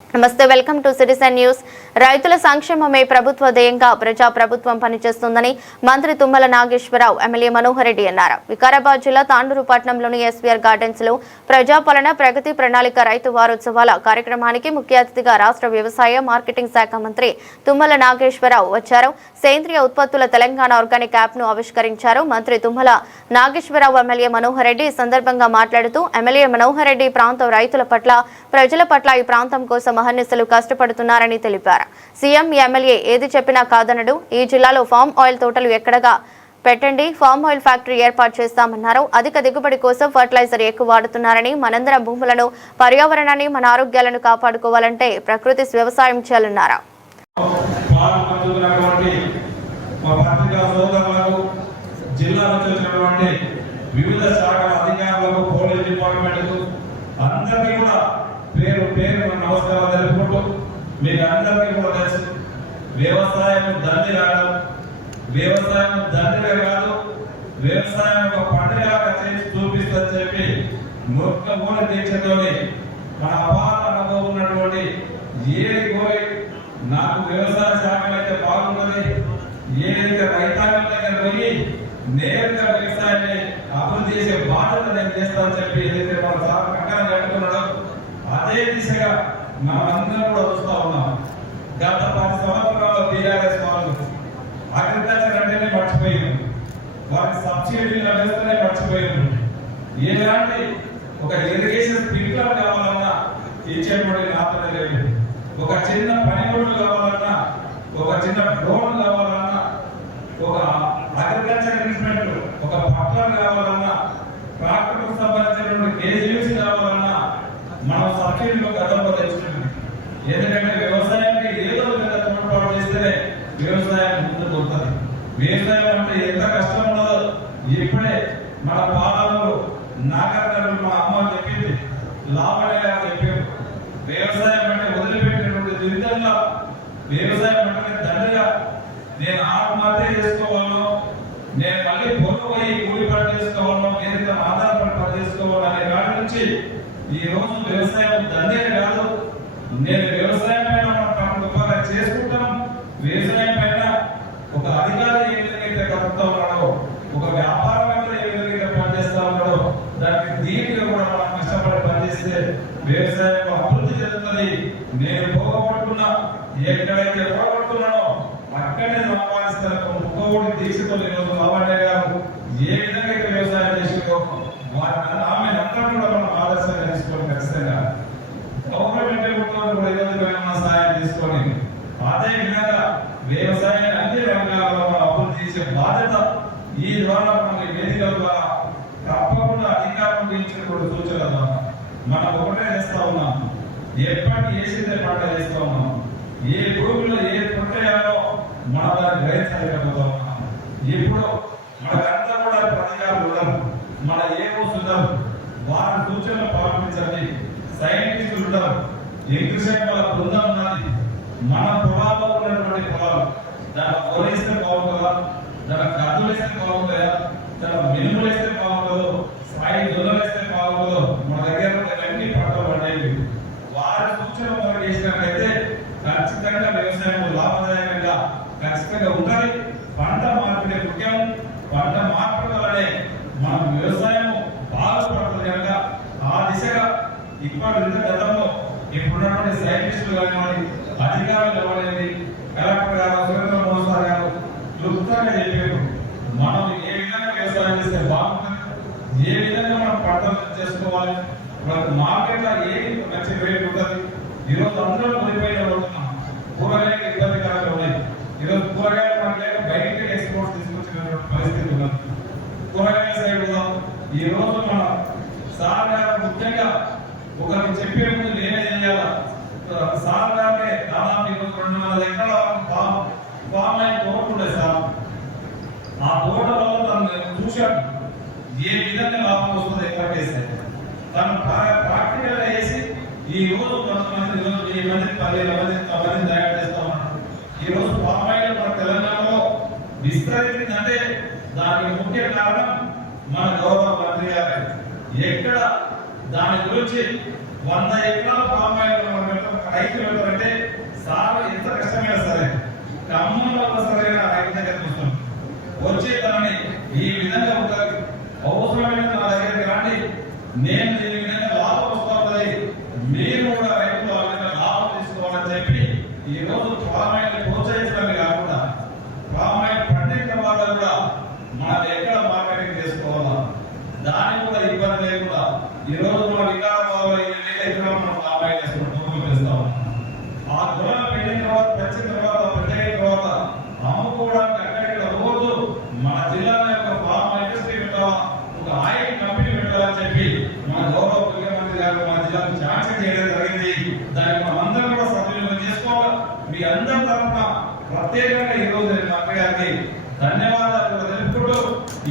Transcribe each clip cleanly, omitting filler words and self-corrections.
నమస్తే, welcome to citizen news. రైతుల సంక్షేమమే ప్రభుత్వ ధ్యేయంగా ప్రజా ప్రభుత్వం పనిచేస్తుందని మంత్రి తుమ్మల నాగేశ్వరరావు ఎమ్మెల్యే మనోహర్ రెడ్డి అన్నారు. వికారాబాద్ జిల్లా తాండూరు పట్టణంలోని ఎస్వీఆర్ గార్డెన్స్ లో ప్రజాపాలన ప్రగతి ప్రణాళిక రైతు వారోత్సవాల కార్యక్రమానికి ముఖ్య అతిథిగా రాష్ట్ర వ్యవసాయ మార్కెటింగ్ శాఖ మంత్రి తుమ్మల నాగేశ్వరరావు వచ్చారు. సేంద్రియ ఉత్పత్తుల తెలంగాణ ఆర్గానిక్ యాప్ ను ఆవిష్కరించారు. మంత్రి తుమ్మల నాగేశ్వరరావు ఎమ్మెల్యే మనోహర్ రెడ్డి సందర్భంగా మాట్లాడుతూ ఎమ్మెల్యే మనోహర్ రెడ్డి ప్రాంత రైతుల పట్ల ప్రజల పట్ల ఈ ప్రాంతం కోసం మహర్నిశలు కష్టపడుతున్నారని తెలిపారు. సీఎం ఎమ్మెల్యే ఏది చెప్పినా కాదనడు. ఈ జిల్లాలో ఫామ్ ఆయిల్ తోటలు ఎక్కడగా పెట్టండి, ఫామ్ ఆయిల్ ఫ్యాక్టరీ ఏర్పాటు చేస్తామన్నారు. అధిక దిగుబడి కోసం ఫర్టిలైజర్ ఎక్కువ వాడుతున్నారని, మనందరం భూములను, పర్యావరణాన్ని, మన ఆరోగ్యాలను కాపాడుకోవాలంటే ప్రకృతి వ్యవసాయం చేయాలన్నారు. వివిధ శాఖల అధికారులకు, పోలీస్ డిపార్ట్మెంట్ అందరికీ కూడా పేరు పేరు నమస్కారాలు తెలుపుకుంటూ, మీకు అందరికీ కూడా తెలుసు వ్యవసాయం దండిగా కాదు, వ్యవసాయం ఒక పండుగగా చేసి చూపిస్తుందని చెప్పి మొక్కమూల దీక్షతోని మన అపార అనుభవం ఉన్నటువంటి ఏది కోరి నాకు వ్యవసాయ శాఖ అయితే బాగున్నది, ఏదైతే రైతాంగం దగ్గర పోయి నేరుగా వ్యవసాయాన్ని అభివృద్ధి చేసే బాధ్యత నేను చేస్తానని చెప్పి ఏదైతే మన సార్ ప్రకారం కట్టుకున్నాడో అదే దిశగా మనమందరం కూడా చూస్తా ఉన్నాం. గత 10 సంవత్సరాల్లో టీఆర్ఎస్ వాళ్ళు అగ్రికల్చర్ అంటేనే మర్చిపోయారు, వారికి సబ్సిడీలు అందిస్తేనే మర్చిపోయారు. ఎలాంటి ఒక ఇరిగేషన్ స్ప్రింక్లర్ కావాలన్నా ఇచ్చేటువంటి నాపద లేదు, ఒక చిన్న పనిముట్లు కావాలన్నా, ఒక చిన్న డ్రోన్ కావాలన్నా, ఒక అగ్రికల్చర్ ఇన్స్ట్రుమెంట్, ఒక పట్లర్ కావాలన్నా, ట్రాక్టర్కు సంబంధించినటువంటి కేజీయూసీ కావాలన్నా మనం సబ్సిడీలో గతంలో తెచ్చుకుంటాం. ఎందుకంటే వ్యవసాయానికి ఏదో విధంగా తోడ్పాటు చేస్తేనే వ్యవసాయం ముందుకు వస్తుంది. వ్యవసాయం అంటే ఎంత కష్టం ఉన్నదో ఇప్పుడే మన పాలనలో నాగరికతలు మా అమ్మ చెప్పింది, లాభలే చెప్పారు. వ్యవసాయం అంటే వదిలిపెట్టినటువంటి జీవితంలో వ్యవసాయం అంటే దండగా నేను ఆత్మహత్య చేసుకోవాలను, నేను మళ్ళీ పొలం పోయి కూలి పని చేసుకోవాలను, ఏదైతే ఆధారపడి పని చేసుకోవాలని అనే కాడి నుంచి ఈ రోజు వ్యవసాయం దండే కాదు, నేను వ్యవసాయం పైన గొప్పగా చేసుకుంటాం. వ్యవసాయం పైన ఒక అధికారి ఏ విధంగా కలుపుతా ఉన్నాడో, ఒక వ్యాపారవేత్త ఏ విధంగా పనిచేస్తా ఉన్నాడో దానికి దీనిగా కూడా మనం కష్టపడి పనిచేస్తే వ్యవసాయం అభివృద్ధి చెందుతుంది. నేను పోగొట్టుకున్నా, ఎక్కడైతే పోగొట్టుకున్నానో అక్కడే సంపాదిస్తాను. ముఖ్యమంత్రి దీక్షతో ఈరోజు లావణ్య గారు ఏ విధంగా వ్యవసాయం చేసిందో ఆమె అందరూ కూడా మనం ఆదర్శంగా తీసుకోవాలి. ఖచ్చితంగా గవర్నమెంట్ కూడా సాయం తీసుకొని అదే విధంగా వ్యవసాయాన్ని అన్ని రంగాల్లో మనం అభివృద్ధి చేసే బాధ్యత ఈ ద్వారా మనకి వేదికల ద్వారా తప్పకుండా అధికారం గురించినటువంటి సూచనల ద్వారా మనం ఒకటే చేస్తా ఉన్నాం. ఎప్పటి వేసిందే పంట చేస్తా ఉన్నాం. ఏ భూమిలో ఏ పంట వేయాలో మన దాన్ని గ్రహించలేకపోతా ఉన్నాం. ఇప్పుడు మనకంతా కూడా అధికారులు ఉన్నారు, మన ఏమోస్ ఉన్నారు, వారి సూచనలు పాటించండి. సైంటిస్టులు ఉంటారు, ఎగ్జిబిషన్ వాళ్ళ బృందం ఉన్నది. మన పొలాల్లో ఉన్నటువంటి పొలాలు దాన్ని కోరేస్తే బాగుంటుందా, దాన్ని గద్దులు వేస్తే బాగుంటుందా, దాన్ని మినుములు వేస్తే బాగుంటుందో, సాయి దొంగలు వేస్తే బాగుంటుందో, మన దగ్గర అన్ని పంటలు పడేవి. వారి సూచన మనం చేసినట్లయితే ఖచ్చితంగా వ్యవసాయం లాభదాయకంగా ఖచ్చితంగా ఉండాలి. పంట మార్పిడి ముఖ్యం. పంట మార్పిడి వల్లనే మన వ్యవసాయం బాగుపడుతుంది కనుక ఆ దిశగా ఇప్పటి గతంలో ఇప్పుడున్నటువంటి సైంటిస్టులు కానివ్వండి, అధికారులు కానివ్వండి, కలెక్టర్ గారు, సురేంద్ర మోసార్ గారు క్లుప్తంగా చెప్పారు. మనం ఏ విధంగా వ్యవసాయం చేస్తే బాగుంటుంది, ఏ విధంగా మనం పంటలు చేసుకోవాలి, మనకు మార్కెట్లో ఏ మంచి రేట్ ఉంటుంది. ఈరోజు అందరూ మునిపోయిన ఉంటున్నాం, కూరగాయలు ఇబ్బందికరంగా ఉన్నాయి. ఈరోజు కూరగాయలు మనకి లేక బయటికి ఎక్స్పోర్ట్స్ తీసుకొచ్చినటువంటి పరిస్థితి ఉన్నది. కూరగాయల సైడ్ ఉన్నాం. ఈ రోజు మన సార్ గారు ముఖ్యంగా ఒకరికి చెప్పే ముందు నేనే చేయాలా. సార్ గారే దాదాపు 200 ఎకరాల ఫామ్ లైన్ తోట సార్. ఆ తోటలో తను చూశాడు ఏ విధంగా లాభం వస్తుందో ఎక్కడికేస్తే తను ప్రాక్టికల్ గా వేసి ఈ రోజు కొంతమంది 1000 మంది 15 మంది తయారు చేస్తా ఉన్నాడు. ఈ రోజు ఫామ్ లైన్ మన తెలంగాణలో విస్తరించిందంటే దానికి ముఖ్య కారణం మన గౌరవ మంత్రి గారు. ఎక్కడ దాని గురించి 100 ఎకరాల ఫామ్ ఆయిల్ రైతులు ఎవరంటే సాగు ఎంత కష్టమైనా సరే ఖమ్మంలో సరైన రైతు దగ్గర చూస్తాం వచ్చి తనని ఈ విధంగా ఒక అవసరమైన నా దగ్గరికి రండి, నేను ఈ విధంగా లాభం వస్తుంది, మీరు కూడా రైతులు ఆ విధంగా లాభం తీసుకోవాలని చెప్పి ఈ రోజు పామాయిల్ ప్రోత్సహించడమే కాకుండా పామాయిల్ పండించిన వాళ్ళు కూడా మనం ఎక్కడ మార్కెటింగ్ చేసుకోవాలా దానికి కూడా ఇబ్బంది లేకుండా ఈ రోజు మన వికారాబాద్లో ఎక్కడ మనం పామాయిల్ వేస్తాం. ఆ దూరం పెట్టిన తర్వాత పెంచిన తర్వాత ప్రత్యేక తర్వాత అమ్ముకోవడానికి అక్కడిక్కడ రోజు మన జిల్లాలో యొక్క ఫార్మ్ ఇండస్ట్రీ పెట్టాలా, ఒక ఆయిల్ కంపెనీ పెట్టాలని చెప్పి మన గౌరవ ముఖ్యమంత్రి గారు మన జిల్లాకు శాంక్షన్ చేయడం జరిగింది. దానికి మనం అందరం కూడా సద్వినియోగం చేసుకోవాలి. మీ అందరి తరఫున ప్రత్యేకంగా ఈ రోజు నేను మంత్రి గారికి ధన్యవాదాలు తెలుపుకుంటూ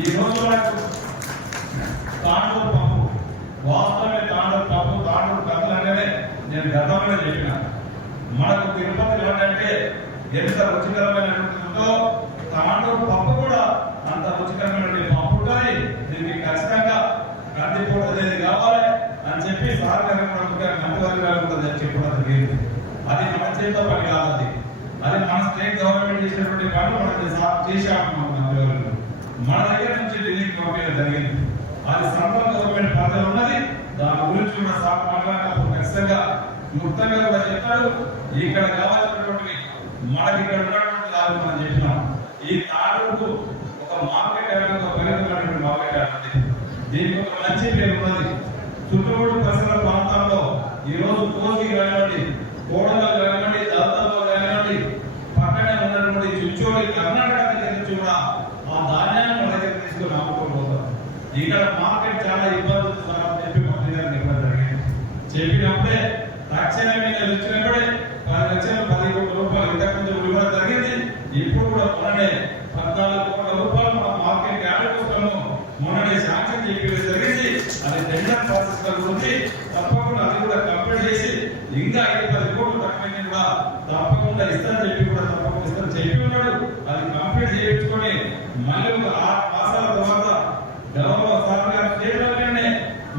ఈ రోజు నాకు తాండూరు పంపు వాస్తవమే తాండూరు పంపు తాండూరు కథలు అంటేనే నేను గతంలో చెప్పిన మనకు తిరుపతి అంటే ఎంత రుచికరమైనటువంటిదో తాండూరు పప్పు కూడా అంత రుచికరమైనటువంటి పప్పు కానీ దీనికి ఖచ్చితంగా కందిపూట అనేది కావాలి అని చెప్పి సార్ గారు కూడా మంత్రి గారు కూడా చెప్పడం జరిగింది. అది మన చేతితో పని కాదు, అది మన స్టేట్ గవర్నమెంట్ చేసినటువంటి పనులు మనం చేశాము. మన దగ్గర నుంచి ఢిల్లీకి పంపించడం జరిగింది. అది సెంట్రల్ గవర్నమెంట్ పరిధిలో ఉన్నది. దాని గురించి కూడా సార్ మాట్లాడినప్పుడు ఖచ్చితంగా ముక్తంగా కూడా చెప్తాడు. ఇక్కడ కావాల్సినటువంటి మనకి ఇక్కడ ఉన్నటువంటి లాభం మనం చెప్పినాం. ఈ తాడుకు ఒక మార్కెట్ ఒక పెరుగుతున్నటువంటి మార్కెట్ అనేది దీనికి ఒక మంచి పేరు ఉన్నది. చుట్టుపక్కల పరిసర ప్రాంతాల్లో ఈ రోజు కోసి కానివ్వండి, కోడలో కానివ్వండి, దళితంలో కానివ్వండి, పక్కనే ఉన్నటువంటి చుంచోడి కర్ణాటక దగ్గర నుంచి కూడా ఆ ధాన్యాన్ని మన దగ్గర తీసుకుని అమ్ముకోబోతారు. ఇక్కడ మార్కెట్ చాలా ఇబ్బంది చెప్పి మంత్రి గారు ఇవ్వడం జరిగింది. చెప్పినప్పుడే తక్షణమే వచ్చినప్పుడే 10 లక్షల 10 కోట్ల రూపాయలు ఇంతకుముందు ఇవ్వడం జరిగింది. ఇప్పుడు కూడా మొన్ననే 14 కోట్ల రూపాయలు మన మార్కెట్ యాడ్ కోసము మొన్ననే శాంక్షన్ చేయడం జరిగింది. అది టెండర్ ప్రాసెస్ లో ఉంది. తప్పకుండా అది కూడా కంప్లీట్ చేసి ఇంకా 5-10 కోట్లు తక్కువ కూడా తప్పకుండా ఇస్తారని చెప్పి కూడా తప్పకుండా ఇస్తారని చెప్పి ఉన్నాడు. అది కంప్లీట్ చేయించుకొని మళ్ళీ ఒక 6 మాసాల తర్వాత గౌరవ సార్ గారు చేయడంలోనే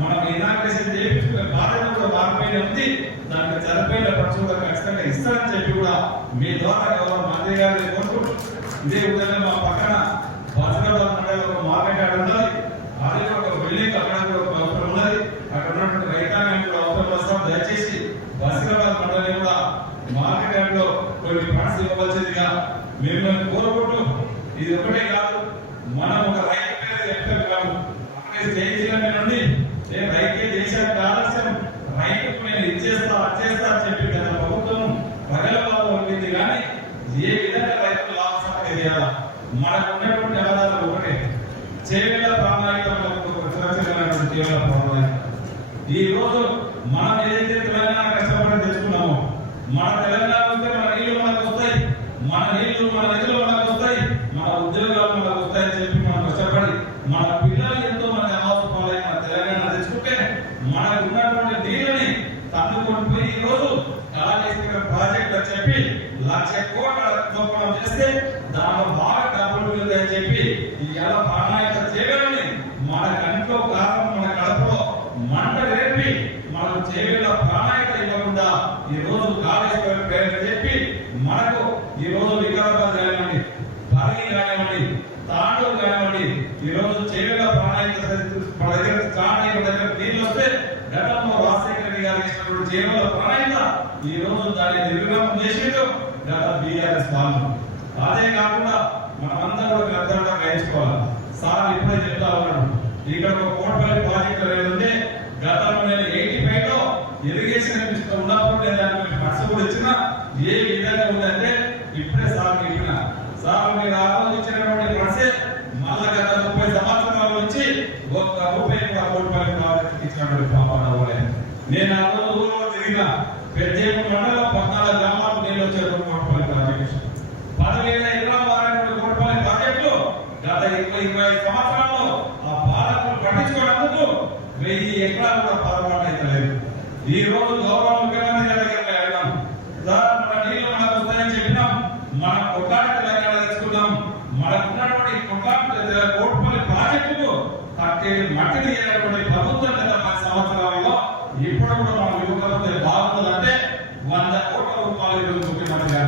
మనం ఇనాగ్రేషన్ చేయించుకునే బాధ్యత కూడా వారిపైన ఉంది. దానికి సరిపోయిన ఖర్చు కూడా ఖచ్చితంగా ఇస్తారని చెప్పి కూడా మీ ద్వారా గౌరవ మంత్రి గారిని కోరుకుంటూ ఇదే విధంగా మా పక్కన బస్రాబాద్ మండలి ఒక మార్కెట్ యార్డ్ ఉన్నది. అది ఒక బిల్డింగ్ అక్కడ కూడా ఒక అవసరం ఉన్నది. అక్కడ ఉన్నటువంటి రైతాంగం కూడా అవసరం వస్తాం. దయచేసి బస్రాబాద్ మండలి కూడా మార్కెట్ యార్డ్ లో కొన్ని ఫండ్స్ ఇవ్వవలసిందిగా మిమ్మల్ని కోరుకుంటూ ఇది ఒకటే కాదు, మనం ఒక రైతు పేరు చెప్తాం కాదు, జైశీలమే నుండి నేను రైతే దేశానికి ఆలస్యం రైతుకు నేను ఇచ్చేస్తా అచ్చేస్తా అని చెప్పి గత ప్రభుత్వం ప్రగలబాబు వచ్చింది. కానీ ఏ విధంగా రైతులు లాభసాటి చేయాలా, మనకు ఉన్నటువంటి ఆధారాలు ఒకటే చేవేల ప్రామాణికమైనటువంటి చేవేల ప్రామాణిక. ఈ రోజు మనం ఏదైతే తెలంగాణ కష్టపడి తెచ్చుకున్నామో మన తెలంగాణ వస్తే మన నీళ్లు మనకు వస్తాయి, మన నీళ్లు మన నిధులు మనకు వస్తాయి, మన ఉద్యోగాలు మనకు వస్తాయని చెప్పి మనం కష్టపడి మన పిల్లలు ఎంతో మంది అవసరపాలై మన తెలంగాణ తెచ్చుకుంటే మనకు ఉన్నటువంటి నీళ్ళని తన్నుకొని పోయి ఈ రోజు కాళేశ్వరం ప్రాజెక్ట్ అని చెప్పి 1,00,000 కోట్ల దోపడం చేస్తే దానిలో బాగా డబ్బులు అని చెప్పి ఇలా ప్రాణాయత చేయగలని మన కంట్లో కారణం మన కడపలో మంట రేపి మనకు చేయగల ప్రాణాయత ఇవ్వకుండా ఈ రోజు కాళేశ్వరం పేరు చెప్పి మనకు ఈ రోజు వికారాబాద్ కానివ్వండి, పరిగి కానివ్వండి, తాండూరు కానివ్వండి, ఈ రోజు చేయగల ప్రాణాయత మన దగ్గర కాణాయి దగ్గర నీళ్ళు వస్తే గతంలో రాజశేఖర రెడ్డి గారు ఇచ్చినటువంటి చేయగల ప్రాణాయత ఈ రోజు దాన్ని నిర్విరామం చేసేది గత బీఆర్ఎస్ పాలన. అదే కాకుండా మనమందరం కూడా గ్రంథంగా గ్రహించుకోవాలి. సార్ ఇప్పుడే చెప్తా ఉన్నాడు, ఇక్కడ ఒక కోటపల్లి ప్రాజెక్ట్ అనేది ఉంటే గతంలో నేను 85 లో ఇరిగేషన్ ఉన్నప్పుడు నేను దానికి ఫండ్స్ కూడా ఇచ్చిన ఏ విధంగా ఉందంటే ఇప్పుడే సార్ చెప్పిన సార్ మీరు ఆలోచించినటువంటి ఫండ్సే మళ్ళా గత 30 సంవత్సరాల నుంచి ఒక్క రూపాయి కూడా కోటపల్లి ప్రాజెక్ట్ ఇచ్చినటువంటి పాపన అవ్వలేదు. నేను ఆ రోజు ఊళ్ళో తిరిగిన పెద్దేపు మండలం 14 గ్రామాలకు నీళ్ళు వచ్చారు కోటపల్లి ప్రాజెక్ట్. 10,000 ఎకరాల వారైనటువంటి కోటపల్లి ప్రాజెక్టులు గత 20-25 సంవత్సరాల్లో ఆ పాలకులు పట్టించుకోవడానికి 1000 ఎకరాలు కూడా పొరపాటు అయితే లేదు. ఈ రోజు గౌరవ ముఖ్యమంత్రి గారి దగ్గర వెళ్ళాం, సార్ మన నీళ్లు మనకు వస్తాయని చెప్పినాం, మన కొట్లాట తెలంగాణ తెచ్చుకున్నాం, మనకు ఉన్నటువంటి కొట్లాట కోటపల్లి ప్రాజెక్టుకు మట్టి తీయనటువంటి ప్రభుత్వం గత 10 సంవత్సరాలలో ఇప్పుడు కూడా మనం ఇవ్వకపోతే బాగుంటుందంటే 100 ఈరోజు ముఖ్యమంత్రి గారు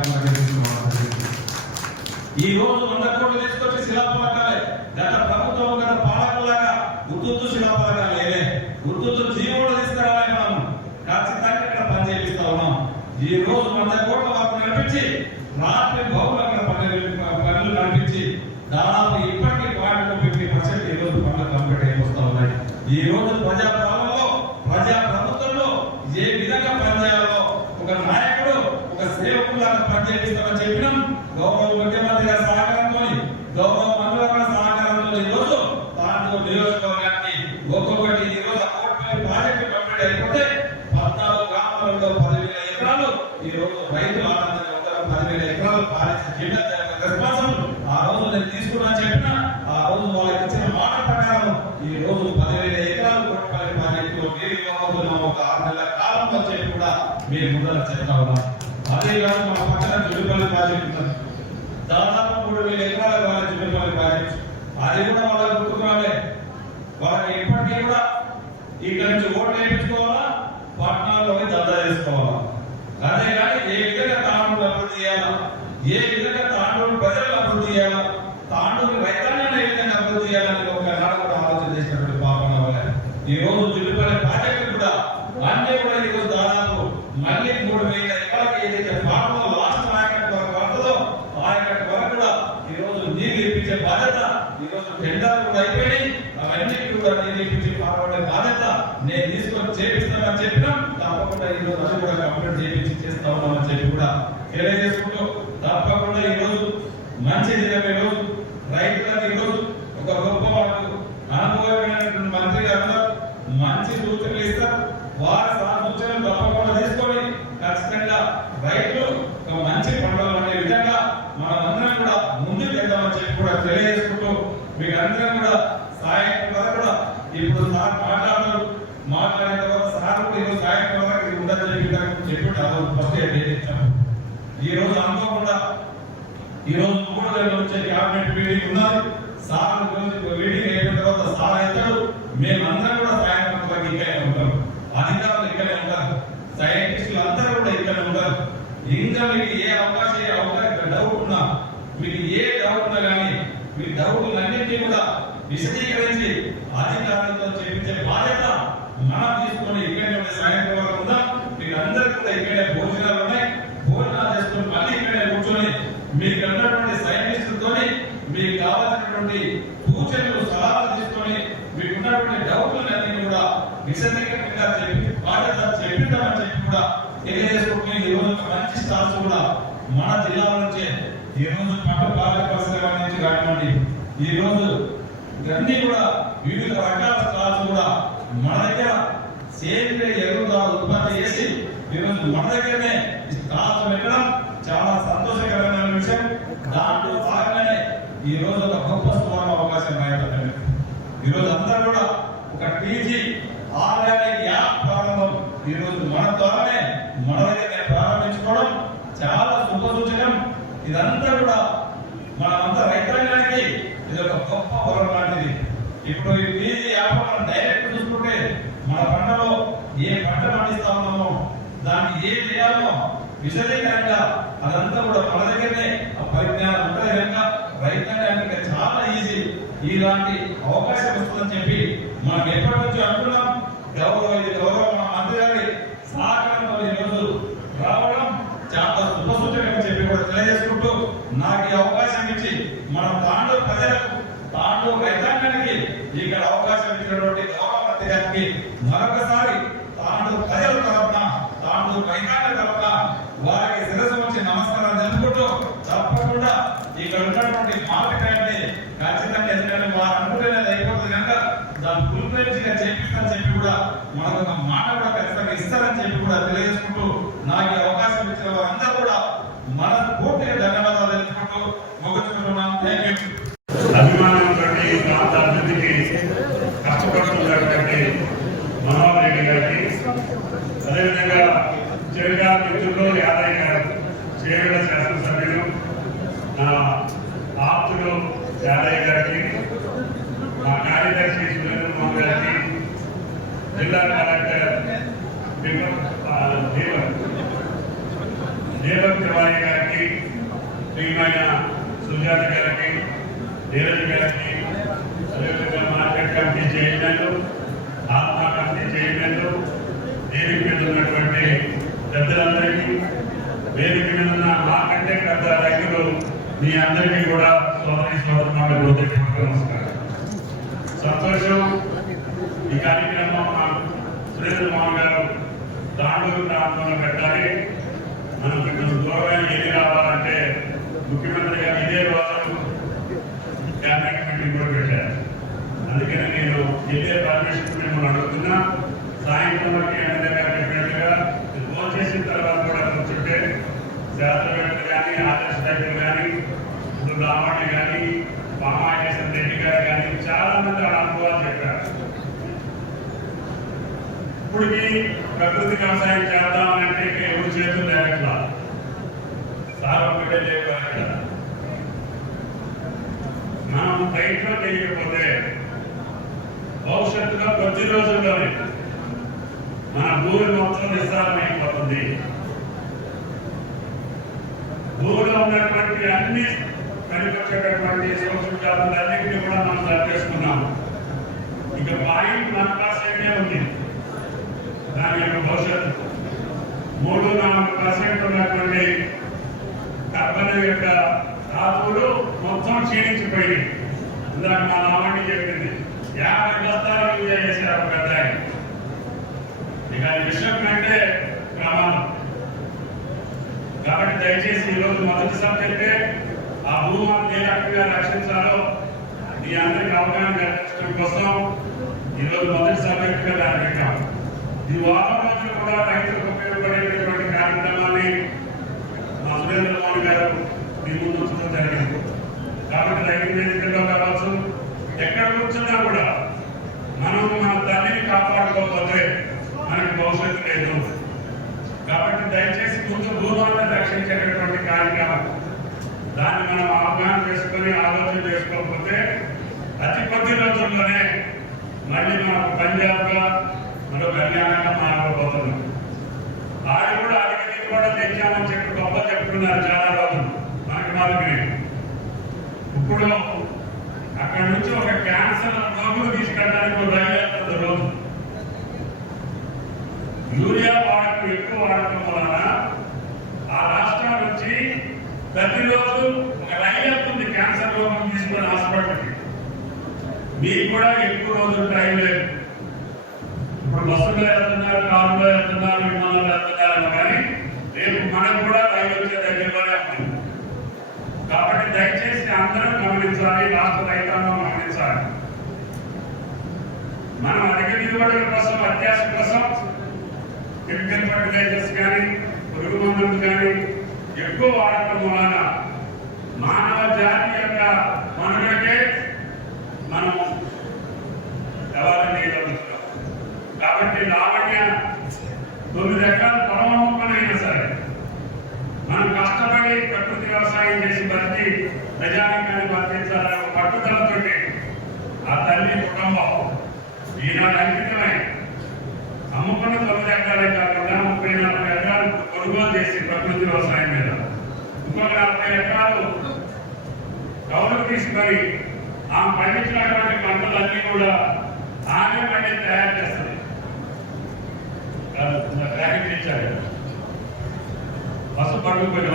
ఈ రోజు 100 కోట్లు తీసుకొచ్చి శిలాఫలకాలే గత ప్రభుత్వం గత పాలకులాగా గుర్తు శిలాఫలకాలు లేవే గుర్తు జీవోడు తీసుకురావాలి మనం ఖచ్చితంగా ఇక్కడ పని చేపిస్తా ఉన్నాం ఈ రోజు 100 కోట్ల వరకు నడిపించి రాత్రి బహుళంగా పనులు నడిపించి దాదాపు ఇప్పటికీ 50% ఈ రోజు పనులు కంప్లీట్ అయిపోతా ఉన్నాయి ఈ రోజు ప్రజాపాలనలో ప్రజా ప్రభుత్వంలో ఏ విధంగా పనిచేయాలో ఒక నాయకుడు ఒక సేవకులాగా పనిచేపిస్తామని చెప్పినాం గౌరవ ముఖ్యమంత్రి గారి సహకారంతో గౌరవ మంత్రుల సహకారంతో ఈ రోజు దాంట్లో నియోజకవర్గాన్ని ఒక్కొక్కటి ఈ రోజు ప్రాజెక్టు కంప్లీట్ అయిపోతే 14 గ్రామాలలో 10,000 ఎకరాలు ఈ రోజు రైతులు ఆనందంగా ఉంటారు 10,000 ఎకరాలు రెస్పాన్సిబుల్ ఆ రోజు నేను తీసుకున్నా చెప్పిన ఆ రోజు వాళ్ళకి ఇచ్చిన మాట ప్రకారం ఈ రోజు 10,000 ఎకరాలు కొట్టపల్లి ప్రాజెక్టులో మీరు ఇవ్వబోతున్నాం ఒక 6 నెలల కాలంలో చెప్పి కూడా మీరు ముందర చెప్తా ఉన్నాం అదే కాదు మన పక్కన జుడిపల్లి ప్రాజెక్టు దాదాపు 3,000 ఎకరాల వాళ్ళ జుడిపల్లి ప్రాజెక్టు అది కూడా వాళ్ళకి గుర్తుకురాలే వాళ్ళకి ఇప్పటికీ కూడా ఇక్కడ నుంచి ఓట్లు వేయించుకోవాలా పట్టణాల్లో దందా చేసుకోవాలా అదే కానీ ఏ విధంగా తాండూరు అభివృద్ధి చేయాలా ఏ విధంగా తాండూరు ప్రజలను అభివృద్ధి చేయాలా తాండూరు రైతాంగాన్ని ఏ విధంగా అభివృద్ధి చేయాలని ఒక నాడు కూడా ఆలోచన చేసినటువంటి పాపం వాళ్ళ ఈ రోజు జుడిపల్లి ప్రాజెక్టు కూడా అన్ని కూడా ఈ రోజు దాదాపు మళ్ళీ 3,000 ఎకరాలకి ఏదైతే ఫార్మలో లాస్ట్ ఆయకట్టు వరకు పడుతుందో ఆయకట్టు వరకు కూడా ఈ రోజు నీళ్లు ఇప్పించే బాధ్యత ఈ రోజు టెండర్లు కూడా అయిపోయి అవన్నీ కూడా నీళ్లు ఇప్పించి ఫార్వర్డ్ బాధ్యత నేను తీసుకొని చేపిస్తానని చెప్పినా తప్పకుండా ఈ రోజు అది కూడా కంప్లీట్ చేయించి చేస్తా ఉన్నామని చెప్పి కూడా తెలియజేసుకుంటూ తప్పకుండా ఈ రోజు మంచి దినం ఈ రోజు రైతులకు ఈ రోజు ఒక గొప్ప వాళ్ళకు అనుభవమైనటువంటి మంత్రి గారు మంచి సూచనలు ఇస్తారు వారి సూచనలు తప్పకుండా తీసుకొని ఖచ్చితంగా రైతులు ఒక మంచి పంటలు అనే విధంగా మనమందరం కూడా ముందుకు వెళ్దామని చెప్పి కూడా తెలియజేసుకుంటూ మీకు అందరం కూడా సాయంత్రం వరకు కూడా ఇప్పుడు సార్ మాట్లాడిన తర్వాత సార్ కూడా ఈరోజు సాయంత్రం వరకు ఇది ఉందని చెప్పి ఈ రోజు అనుకోకుండా ఈ రోజు 3 గంటల నుంచి క్యాబినెట్ మీటింగ్ ఉన్నది సార్ మీటింగ్ అయిపోయిన తర్వాత సార్ అవుతాడు మేమందరం కూడా సాయంత్రం వరకు ఇక్కడే ఉంటాం అధికారులు ఇక్కడే ఉంటారు సైంటిస్టులు అందరూ కూడా ఇక్కడే ఉంటారు ఇంకా మీకు ఏ అవకాశం డౌట్ ఉన్నా మీకు ఏ డౌట్ ఉన్నా కానీ మీ డౌట్లన్నింటినీ కూడా విశదీకరించి అధికారులతో చేయించే బాధ్యత మనం తీసుకొని ఇక్కడే ఉండే సాయంత్రం వరకు ఉందాం మీకు అందరికీ కూడా ఇక్కడే భోజనాలు ఉన్నాయి భోజనాలు చేసుకొని మళ్ళీ ఇక్కడే కూర్చొని మీకు ఉన్నటువంటి సైంటిస్టులతోని మీకు కావాల్సినటువంటి సూచనలు సలహాలు తీసుకొని మీకు ఉన్నటువంటి డౌట్లన్నీ కూడా విశదీకరణగా చెప్పి బాధ్యత చెప్పిద్దామని చెప్పి కూడా తెలియజేసుకుంటూ ఈ రోజు మంచి స్టాల్స్ కూడా మన జిల్లా నుంచే ఈ రోజు పంట పాలక పరిశ్రమ నుంచి కానివ్వండి ఈ రోజు ఇవన్నీ కూడా వివిధ రకాల స్టాల్స్ కూడా మన దగ్గర సేంద్రియ ఎరువుగా ఉత్పత్తి చేసి ఈరోజు మన దగ్గరనే స్టాల్స్ పెట్టడం చాలా సంతోషకరమైన విషయం దాంట్లో భాగంగానే ఈ రోజు ఒక గొప్ప సువర్ణ అవకాశం రాయబడింది ఈ రోజు అందరూ కూడా ఒక టీజీ ఆర్గానిక్ యాప్ ప్రారంభం ఈ రోజు మన ద్వారానే మన దగ్గరనే ప్రారంభించుకోవడం చాలా శుభసూచకం ఇదంతా కూడా మనమంతా రైతాంగానికి ఇది ఒక గొప్ప వరం లాంటిది ఇప్పుడు ఈ టీజీ యాప్ మనం డైరెక్ట్ చూసుకుంటే మన పంటలో ఏ పంట పండిస్తా ఉన్నామో దాన్ని ఏ చేయాలో విశదీకరంగా అదంతా కూడా మన దగ్గరనే పరిజ్ఞానం ఉంటుంది కనుక రైతాంగానికి చాలా ఈజీ ఇలాంటి అవకాశం వస్తుందని చెప్పి మనం ఎప్పటి నుంచో అంటున్నాం గౌరవ మన మంత్రి గారి సహకారంతో ఈరోజు రావడం చాలా శుభసూచకంగా చెప్పి కూడా తెలియజేసుకుంటూ నాకు ఈ అవకాశం ఇచ్చి మన తాండూరు ప్రజలకు తాండూరు రైతాంగానికి ఇక్కడ అవకాశం ఇచ్చినటువంటి గౌరవ మంత్రి గారికి మరొకసారి తాండూరు ప్రజల తరఫున తాండూరు రైతాంగ తరఫున వారికి శిరస్సు వచ్చి నమస్కారం తెలుపుకుంటూ తప్పకుండా ఇక్కడ ఉన్నటువంటి మార్కెట్ ఖచ్చితంగా ఎందుకంటే వారు అనుకునేది అయిపోతుంది కనుక దాన్ని ఫుల్ఫిల్గా చేపిస్తారని చెప్పి కూడా మనకు ఒక మాట కూడా ఖచ్చితంగా ఇస్తారని చెప్పి కూడా తెలియజేసుకుంటూ నాకు ఈ అవకాశం ఇచ్చిన వారందరూ కూడా మన పూర్తిగా ధన్యవాదాలు తెలుపుకుంటూ ముగించుకుంటున్నాం. Thank you. అభిమానంతో ప్రాంత అభివృద్ధికి కష్టపడుతున్నటువంటి మనోహర్ రెడ్డి గారికి అదేవిధంగా చేరుగా మిత్రులు యాదయ్య గారు చేరుగ శాసనసభ్యులు నా ఆప్తులు యాదయ్య గారికి మా కార్యదర్శి సురేంద్ర మోహన్ గారికి జిల్లా కలెక్టర్ దేవక్ తివారీ గారికి, శ్రీమైన సుజాత గారికి, నీరజ్ గారికి, అదేవిధంగా మార్కెట్ కమిటీ చైర్మన్లు, ఆత్మ కమిటీ చైర్మన్లు, వేదిక మీద ఉన్నటువంటి పెద్దలందరికీ, వేదిక మీద ఉన్న మాకంటే పెద్ద రైతులు మీ అందరికీ కూడా సోదరి సోదరులకు హృదయపూర్వక నమస్కారం. సంతోషం. ఈ కార్యక్రమం మా సురేంద్ర మోహన్ గారు తాండూరు ప్రాంతంలో పెట్టాలి. మనం కొంచెం దూరంగా ఏది రావాలంటే ముఖ్యమంత్రి గారు ఇదే రోజు క్యాబినెట్ మీటింగ్ కూడా పెట్టారు. అందుకని నేను ఇదే పర్మిషన్ మిమ్మల్ని అడుగుతున్నా. సాయంత్రం వరకు ఎమ్మెల్యే గారు చెప్పినట్టుగా ఫోన్ చేసిన తర్వాత కూడా కూర్చుంటే శాస్త్రవేత్తలు కానీ, ఆదర్శ రైతులు కానీ, ఇప్పుడు రావణి కానీ, పామాయేశ్వర రెడ్డి గారు కానీ చాలా మంది అనుభవాలు చెప్పారు. ఇప్పటికి ప్రకృతి వ్యవసాయం చేద్దామంటే ఎవరు చేతులు లేకట్లా, సారం బిడ్డ లేకపోతే మనం ప్రయత్నం చేయకపోతే భవిష్యత్తులో కొద్ది రోజుల్లోనే మన భూమి మొత్తం నిస్సారమైపోతుంది. భూమిలో ఉన్నటువంటి అన్ని కనిపించేటటువంటి సూక్ష్మజాతులన్నింటినీ కూడా మనం సరిచేసుకున్నాం. ఇక పాయింట్ 1% ఉంది దాని యొక్క భవిష్యత్తు. 3-4% ఉన్నటువంటి కర్బనం యొక్క ధాతువులు మొత్తం క్షీణించిపోయింది. ఇందాక మా నామండి చెప్పింది 50 బస్తాలు యూరియా చేశారు పెద్ద. ఇక ఈ విషయం కంటే ప్రమాదం. కాబట్టి దయచేసి ఈరోజు మొదటి సబ్జెక్టే ఆ భూమాన్ని ఏ రకంగా రక్షించాలో మీ అందరికీ అవగాహన కల్పించడం కోసం ఈరోజు మొదటి సబ్జెక్టుగా దాన్ని పెట్టాం. ఈ వారం రోజులు కూడా రైతులకు ఉపయోగపడేటటువంటి కార్యక్రమాన్ని మా సురేంద్ర మోహన్ గారు మీ ముందు ఉంచడం జరిగింది. కాబట్టి రైతు వేదికల్లో కావచ్చు, ఎక్కడ కూర్చున్నా కూడా మనం మన తల్లిని కాపాడుకోకపోతే మనకి భవిష్యత్తు లేదు. కాబట్టి దయచేసి ముందు భూమాన్ని రక్షించేటటువంటి కార్యక్రమం దాన్ని మనం అవగాహన చేసుకుని ఆలోచన చేసుకోకపోతే అతి కొద్ది రోజుల్లోనే మళ్ళీ మనకు పంజాబ్గా మరో హర్యానాగా మారబోతున్నాం. ఆడి కూడా అడిగి కూడా తెచ్చామని చెప్పి గొప్ప చెప్పుకున్నారు చాలా రోజులు మనకి మాదిరి. ఇప్పుడు అక్కడ నుంచి ఒక క్యాన్సర్ రోగులు తీసుకెళ్ళడానికి రైలు వెళ్తుంది రోజు. యూరియా వాడకం ఎక్కువ వాడటం వలన ఆ రాష్ట్రం నుంచి ప్రతిరోజు ఒక రైలు వెళ్తుంది క్యాన్సర్ రోగం తీసుకుని హాస్పిటల్కి. మీకు కూడా ఎక్కువ రోజులు టైం లేదు. ఇప్పుడు బస్సులో వెళ్తున్నారు, కారులో వెళ్తున్నారు, విమానంలో వెళ్తున్నారు, కానీ రేపు మనకు కూడా రైలు వచ్చే దగ్గరలోనే ఉంది. కాబట్టి దయచేసి అందరం గమనించాలి, రాష్ట్ర రైతాంగం గమనించాలి. మనం అధిక దిగుబడుల కోసం, అత్యాశ కోసం కెమికల్ ఫర్టిలైజర్స్ కానీ, పురుగు మందులు కానీ ఎక్కువ వాడటం వలన మానవ జాతి యొక్క మనుగడకే మనం ఎవరిని చేయగలుగుతున్నాం. కాబట్టి లావణ్య 9 ఎకరాల పొలం అమ్ముకునైనా సరే మనం కష్టపడి ప్రకృతి వ్యవసాయం చేసి బతికి ప్రజానికాన్ని బతికించాలనే పట్టుదలతో ఆ తల్లి కుటుంబం ఈనాడు అంకితమై అమ్ముకున్న 9 ఎకరాలే కాకుండా 30-40 ఎకరాలు కొనుగోలు చేసి ప్రకృతి వ్యవసాయం మీద ఇంకొక 40 ఎకరాలు కౌలుకు తీసుకొని ఆ పండించినటువంటి పంటలన్నీ కూడా ఆమె పండి తయారు చేస్తుంది. పసుపు పండుగ కొంచెం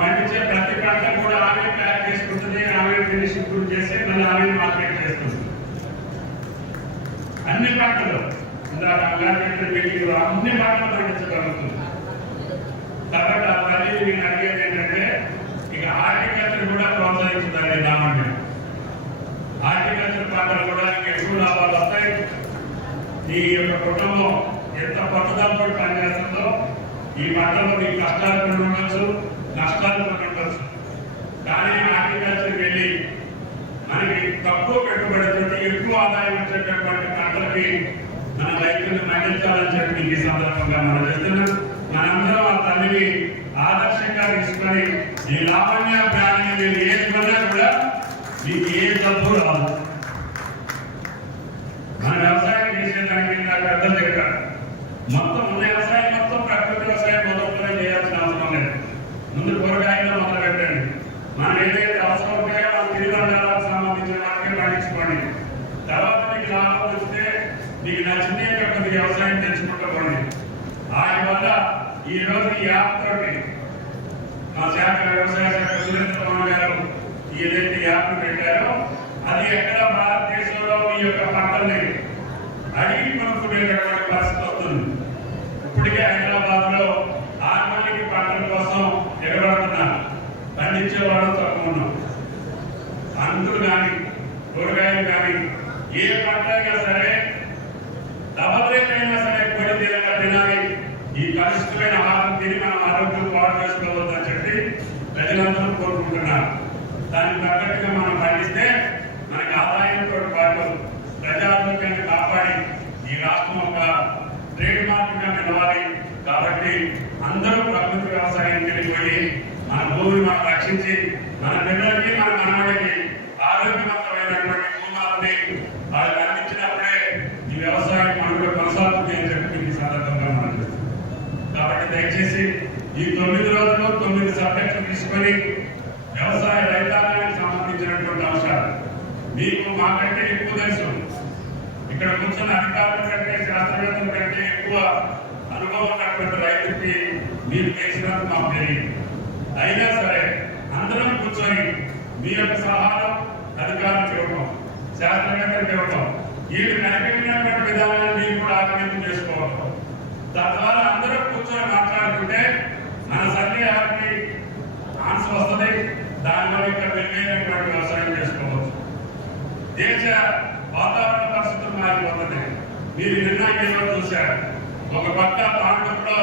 పండించే ప్రతి పంట కూడా ఆమె తయారు చేసుకుంటుంది, ఆమె ఫినిషింగ్ చేసి మళ్ళీ ఆమె మార్కెట్ చేస్తుంది. అన్ని పంటలు అన్ని పంటలు పండించగలుగుతుంది. కాబట్టి ఆ తల్లి నేను అడిగేది ఏంటంటే ఇక హార్టికల్చర్ కూడా ప్రోత్సహించుతారు. రామండి హార్టికల్చర్ పంటలు కూడా ఎక్కువ లాభాలు వస్తాయి. ఈ యొక్క కుటుంబం ఎంత పట్టుదలతో పనిచేస్తుందో ఈ పంటలో మీ కష్టాలు కూడా ఉండొచ్చు, నష్టాలు కూడా ఉండొచ్చు. కానీ హార్టికల్చర్ వెళ్ళి మనకి తక్కువ పెట్టుబడితో ఎక్కువ ఆదాయం వచ్చేటటువంటి పంటలకి మన రైతులను పండించాలని చెప్పి ఈ సందర్భంగా మనం చేస్తున్నాం. మనందరం ఆ తల్లిని ఆదర్శంగా తీసుకొని ఈ లావణ్య ప్రాణి మీరు ఏది కొన్నా కూడా మీకు ఏ తప్పు రాదు. మన వ్యవసాయం చేసేదానికి పెద్దలు మొత్తం ఉన్న వ్యవసాయం మొత్తం ప్రకృతి వ్యవసాయం మొదలుగా చేయాల్సిన అవసరం లేదు. ముందు కూరగాయలు మొదలు పెట్టండి. మనం ఏదైతే అవసరం ఉంటాయో మన తిరుగండాలకు సంబంధించిన వాటికి పండించుకోండి. తర్వాత మీకు లాభం వస్తే మీకు నచ్చిన కొద్ది వ్యవసాయం తెచ్చుకుంటుకోండి. వాటి వల్ల ఈ రోజు ఈ యాప్ తోటి మా శాఖ వ్యవసాయ శాఖ సురేంద్రబాబు గారు ఏదైతే యాప్ పెట్టారో అది ఎక్కడ భారతదేశంలో మీ యొక్క పంటల్ని అడిగి కొనుక్కునేటటువంటి పరిస్థితి వస్తుంది. ఇప్పటికే హైదరాబాద్ లో ఆర్గానిక్ పంటల కోసం ఎగబడుతున్నారు. పండించేవాడు తక్కువ ఉన్నాం. అంకులు కానీ కూరగాయలు కానీ ఏ పంట అయినా సరే డబల్ రేట్ అయినా సరే కొడి తీరగా తినాలి. ఈ కలుషితమైన ఆహారం తిని మనం ఆరోగ్యం పాడు చేసుకోవద్దని చెప్పి ప్రజలందరూ కోరుకుంటున్నారు. దానికి తగ్గట్టుగా మనం పండిస్తే మనకి ఆదాయంతో పాటు ప్రజారోగ్యాన్ని కాపాడి ఈ రాష్ట్రం ఒక ట్రేడ్ మార్క్ గా నిలవాలి. కాబట్టి అందరూ ప్రకృతి వ్యవసాయానికి వెళ్ళిపోయి మన భూమిని మనం రక్షించి మన పిల్లలకి మన మనవడికి ఆరోగ్యవంతమైనటువంటి భూమాలని వాళ్ళకి అందించినప్పుడే ఈ వ్యవసాయం మనకు కొనసాగుతుంది అని చెప్పి ఈ సందర్భంగా మనం కాబట్టి దయచేసి ఈ 9 రోజుల్లో 9 సబ్జెక్టులు తీసుకొని వ్యవసాయ రైతాంగానికి సంబంధించినటువంటి అంశాలు మీకు మాకంటే ఎక్కువ తెలుసు. ఇక్కడ కూర్చున్న అధికారుల కంటే శాస్త్రవేత్తల కంటే ఎక్కువ అనుభవం ఉన్నటువంటి రైతుకి మీరు తెలిసినందుకు మాకు తెలియదు. అయినా సరే అందరం కూర్చొని మీ యొక్క సలహాలు అధికారులకు ఇవ్వటం, శాస్త్రవేత్తలకు ఇవ్వటం, వీళ్ళు కనిపించినటువంటి విధానాన్ని మీరు కూడా ఆకలింపు చేసుకోవటం, తద్వారా అందరూ కూర్చొని మాట్లాడుతుంటే మన సందేహానికి ఆన్సర్ వస్తుంది. దానివల్ల ఇక్కడ మెరుగైనటువంటి వ్యవసాయం చేసుకోవచ్చు. దేశ వాతావరణ పరిస్థితులు మారిపోతున్నాయి. మీరు నిన్న ఈరోజు చూశారు. ఒక పక్క తాండూరులో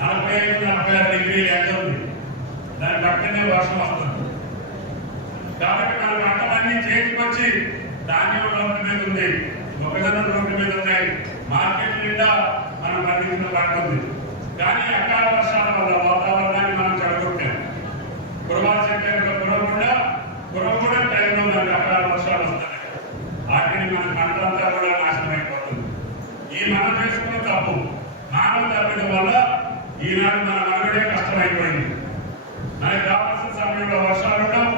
45-46 డిగ్రీలు ఎండ ఉంది. దాని పక్కనే వర్షం వస్తుంది. కాబట్టి మన పంటలన్నీ చేతికొచ్చి ధాన్యం రోడ్డు మీద ఉంది, మొక్కజొన్న రోడ్డు మీద ఉన్నాయి, మార్కెట్ నిండా మనం పండించిన పంట ఉంది. కానీ అకాల వర్షాల వల్ల వాతావరణాన్ని మనం చెడగొట్టాం. కురవాల్సిన టైంలో కురవకుండా టైంలో మనకి అకాల వర్షాలు వస్తున్నాయి. వాటిని మన పంటంతా కూడా నాశనం అయిపోతుంది. ఈ మనం చేసుకున్న తప్పు మానవ తప్పిదం వల్ల ఈనాడు మన మనుగడే కష్టమైపోయింది. మనకి కావాల్సిన సమయంలో వర్షాలుండవు,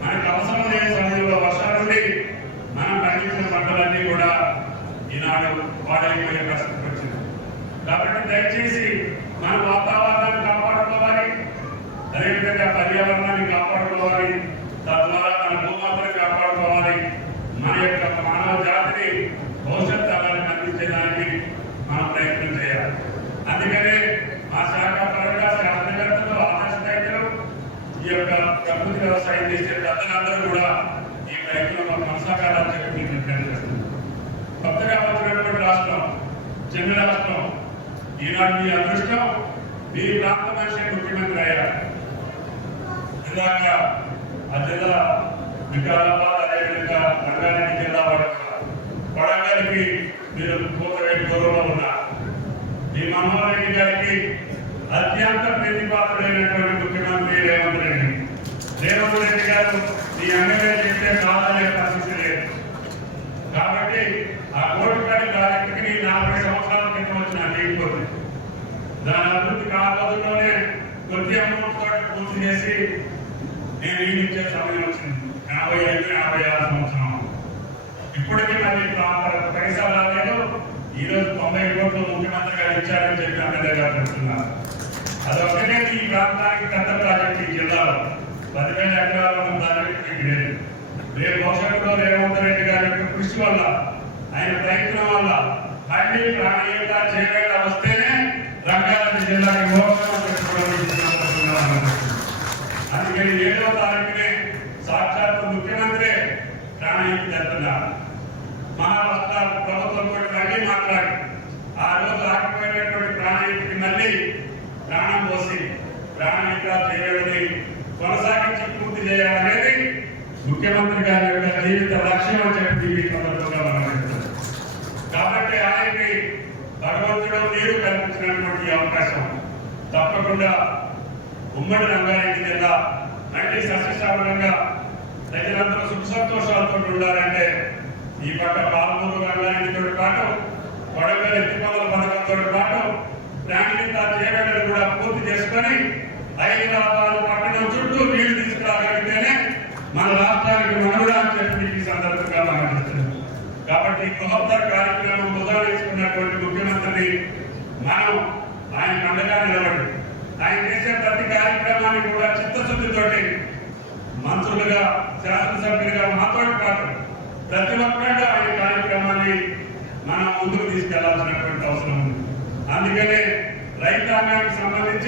మనకి అవసరం లేని సమయంలో వర్షాలుండి మనం పండించిన పంటలన్నీ కూడా ఈనాడు పాడైపోయే పరిస్థితి వచ్చింది. కాబట్టి దయచేసి మన వాతావరణాన్ని కాపాడుకోవాలి, అదేవిధంగా పర్యావరణాన్ని కాపాడుకోవాలి, తద్వారా మన భూమాతను కాపాడుకోవాలి, మన యొక్క మానవ జాతిని భవిష్యత్ తరానికి అందించడానికి మనం ప్రయత్నం చేయాలి. అందుకనే మా శాఖ పరంగా శాస్త్రవేత్తలు, ఆదర్శ ఈ యొక్క ప్రకృతి వ్యవసాయం చేసే పెద్దలందరూ కూడా ఈ ప్రయత్నంలో కొనసాగాలని చెప్పి మీకు విజ్ఞప్తి చేస్తుంది. కొత్తగా వచ్చినటువంటి రాష్ట్రం, చిన్న రాష్ట్రం, ఈనాడు మీ అదృష్టం మీ ప్రాంత మనిషి ముఖ్యమంత్రి అయ్యారు. ఇందాక ఆ జిల్లా వికారాబాద్, అదేవిధంగా రంగారెడ్డి జిల్లా వడంగల్కి మీరు పూర్తి దూరంలో ఉన్నారు. మీ మనోహర్ రెడ్డి గారికి అత్యంత ప్రీతిపాత్రుడైనటువంటి ముఖ్యమంత్రి రేవంత్ రెడ్డి. రేవంత్ రెడ్డి గారు మీ ఎమ్మెల్యే చెప్తే కాదనే పరిస్థితి లేదు. కాబట్టి ఆ కోటిపల్లి ప్రాజెక్టుకి 40 సంవత్సరాల క్రితం వచ్చిన దిగిపోతుంది. దాని అభివృద్ధి కాకపోతేనే కొద్ది అమౌంట్ తోటి పూర్తి చేసి నేను ఇచ్చే సమయం వచ్చింది. 85-86 సంవత్సరం. ఇప్పటికీ మళ్ళీ పైసా రాలేదు. ఈరోజు 90 కోట్లు ముఖ్యమంత్రి గారు ఇచ్చారని చెప్పి ఎమ్మెల్యే గారు చెప్తున్నారు. అదొక్కటే ఈ ప్రాంతానికి పెద్ద ప్రాజెక్టు. ఈ జిల్లాలో 10,000 ఎకరాల ప్రాజెక్టు లేదు. రేపు భవిష్యత్తులో రేవంత్ రెడ్డి గారి యొక్క కృషి వల్ల, ఆయన ప్రయత్నం వల్ల మళ్ళీ ప్రాణీయంగా చేరేలా వస్తేనే రంగారెడ్డి జిల్లాకి అందుకని 7వ తారీఖునే సాక్షాత్ ముఖ్యమంత్రి ప్రాణానికి తెస్తున్నారు. మహారాష్ట్ర ప్రభుత్వంతో మళ్ళీ మాట్లాడి ఆ రోజు ఆగిపోయినటువంటి ప్రాణానికి మళ్ళీ ప్రాణం పోసి ప్రాణానిగా చేయడని కొనసాగించి పూర్తి చేయాలనేది ముఖ్యమంత్రి గారి యొక్క జీవిత లక్ష్యం అని చెప్పి ఈ సందర్భంగా మనం. కాబట్టి ఆయనకి భగవంతుడు నీరు కల్పించినటువంటి అవకాశం తప్పకుండా ఉమ్మడి రంగారెడ్డి జిల్లా మళ్ళీ సస్యశ్యామలంగా ప్రజలందరూ సుఖ సంతోషాలతో ఉండాలంటే ఈ పక్క పాలమూరు రంగారెడ్డితో పాటు వడంగల్ ఎత్తిపోతల పథకం కార్యక్రమంతో పాటు ప్రాణిత చేయడం కూడా పూర్తి చేసుకొని హైదరాబాద్ పట్టణం చుట్టూ నీళ్లు తీసుకురాగలిగితేనే మన రాష్ట్రానికి మనుగడ అని చెప్పి ఈ సందర్భంగా మాట్లాడుతున్నాం. కాబట్టి కొత్త కార్యక్రమం మొదలు వేసుకున్నటువంటి ముఖ్యమంత్రిని మనం ఆయన అండగా నిలబడి ఆయన చేసే ప్రతి కార్యక్రమాన్ని కూడా చిత్తశుద్ధితోటి మంత్రులుగా శాసనసభ్యులుగా మాతో పాటు ప్రతి ఒక్కరు ఆయన కార్యక్రమాన్ని మనం ముందుకు తీసుకెళ్లాల్సినటువంటి అవసరం ఉంది. అందుకనే రైతాంగానికి సంబంధించి